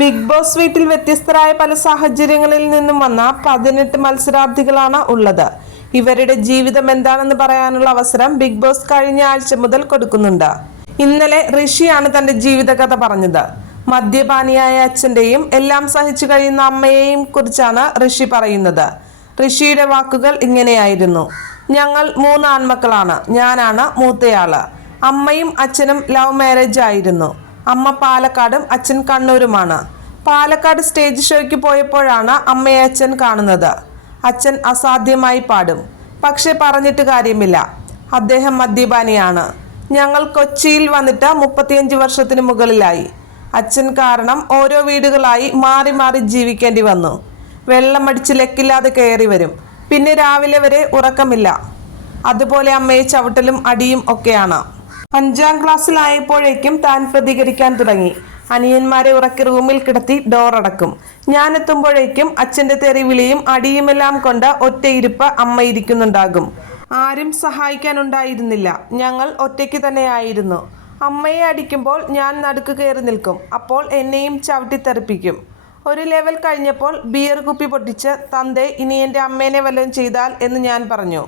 Big boss വീട്ടിൽ വ്യത്യസ്തരായ പല സാഹചര്യങ്ങളിൽ നിന്നും വന്ന പതിനെട്ട് മത്സരാർത്ഥികളാണ് ഉള്ളത്. ഇവരുടെ ജീവിതം എന്താണെന്ന് പറയാനുള്ള അവസരം ബിഗ് ബോസ് കഴിഞ്ഞ ആഴ്ച മുതൽ കൊടുക്കുന്നുണ്ട്. ഇന്നലെ ഋഷിയാണ് തന്റെ ജീവിതകഥ പറഞ്ഞത്. മദ്യപാനിയായ അച്ഛന്റെയും എല്ലാം സഹിച്ചു കഴിയുന്ന അമ്മയെയും കുറിച്ചാണ് ഋഷി പറയുന്നത്. ഋഷിയുടെ വാക്കുകൾ ഇങ്ങനെയായിരുന്നു. ഞങ്ങൾ മൂന്ന് ആൺമക്കളാണ് ഞാനാണ് മൂത്തയാൾ. അമ്മയും അച്ഛനും ലവ് മാരേജ് ആയിരുന്നു. അമ്മ പാലക്കാടും അച്ഛൻ കണ്ണൂരുമാണ്. പാലക്കാട് സ്റ്റേജ് ഷോയ്ക്ക് പോയപ്പോഴാണ് അമ്മയെ അച്ഛൻ കാണുന്നത്. അച്ഛൻ അസാധ്യമായി പാടും. പക്ഷെ പറഞ്ഞിട്ട് കാര്യമില്ല. അദ്ദേഹം മദ്യപാനിയാണ്. ഞങ്ങൾ കൊച്ചിയിൽ വന്നിട്ട് മുപ്പത്തിയഞ്ച് വർഷത്തിന് മുകളിലായി. അച്ഛൻ കാരണം ഓരോ വീടുകളായി മാറി മാറി ജീവിക്കേണ്ടി വന്നു. വെള്ളമടിച്ച് ലെക്കില്ലാതെ കയറി വരും. പിന്നെ രാവിലെ വരെ ഉറക്കമില്ല. അതുപോലെ അമ്മയെ ചവിട്ടലും അടിയും ഒക്കെയാണ്. അഞ്ചാം ക്ലാസ്സിലായപ്പോഴേക്കും താൻ പ്രതികരിക്കാൻ തുടങ്ങി. അനിയന്മാരെ ഉറക്കി റൂമിൽ കിടത്തി ഞാൻ എത്തുമ്പോഴേക്കും അച്ഛന്റെ തെറിവിളിയും അടിയുമെല്ലാം കൊണ്ട് ഒറ്റയിരുപ്പ് അമ്മ ഇരിക്കുന്നുണ്ടാകും. ആരും സഹായിക്കാനുണ്ടായിരുന്നില്ല. ഞങ്ങൾ ഒറ്റയ്ക്ക് തന്നെയായിരുന്നു. അമ്മയെ അടിക്കുമ്പോൾ ഞാൻ നടുക്ക് കയറി നിൽക്കും. അപ്പോൾ എന്നെയും ചവിട്ടിത്തെറിപ്പിക്കും. ഒരു ലെവൽ കഴിഞ്ഞപ്പോൾ ബിയർ കുപ്പി പൊട്ടിച്ച് തന്തേ ഇനി എന്റെ അമ്മേനെ വല്ലതും ചെയ്താൽ എന്ന് ഞാൻ പറഞ്ഞു.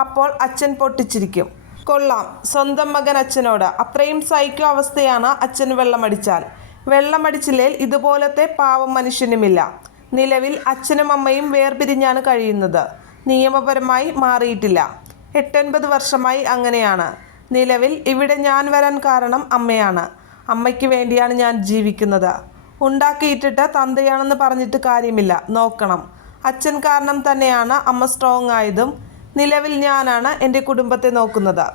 അപ്പോൾ അച്ഛൻ പൊട്ടിച്ചിരിക്കും. കൊള്ളാം. സ്വന്തം മകൻ അച്ഛനോട്. അത്രയും സൈക്കോ അവസ്ഥയാണ് അച്ഛൻ വെള്ളമടിച്ചാൽ. വെള്ളമടിച്ചില്ലേൽ ഇതുപോലത്തെ പാവം മനുഷ്യനുമില്ല. നിലവിൽ അച്ഛനും അമ്മയും വേർപിരിഞ്ഞാണ് കഴിയുന്നത്. നിയമപരമായി മാറിയിട്ടില്ല. എട്ടൊൻപത് വർഷമായി അങ്ങനെയാണ്. നിലവിൽ ഇവിടെ ഞാൻ വരാൻ കാരണം അമ്മയാണ്. അമ്മയ്ക്ക് വേണ്ടിയാണ് ഞാൻ ജീവിക്കുന്നത്. ഉണ്ടാക്കിയിട്ടിട്ട് തന്തയാണെന്ന് പറഞ്ഞിട്ട് കാര്യമില്ല. നോക്കണം. അച്ഛൻ കാരണം തന്നെയാണ് അമ്മ സ്ട്രോങ് ആയതും നിലവിൽ ഞാനാണ് എന്റെ കുടുംബത്തെ നോക്കുന്നത്.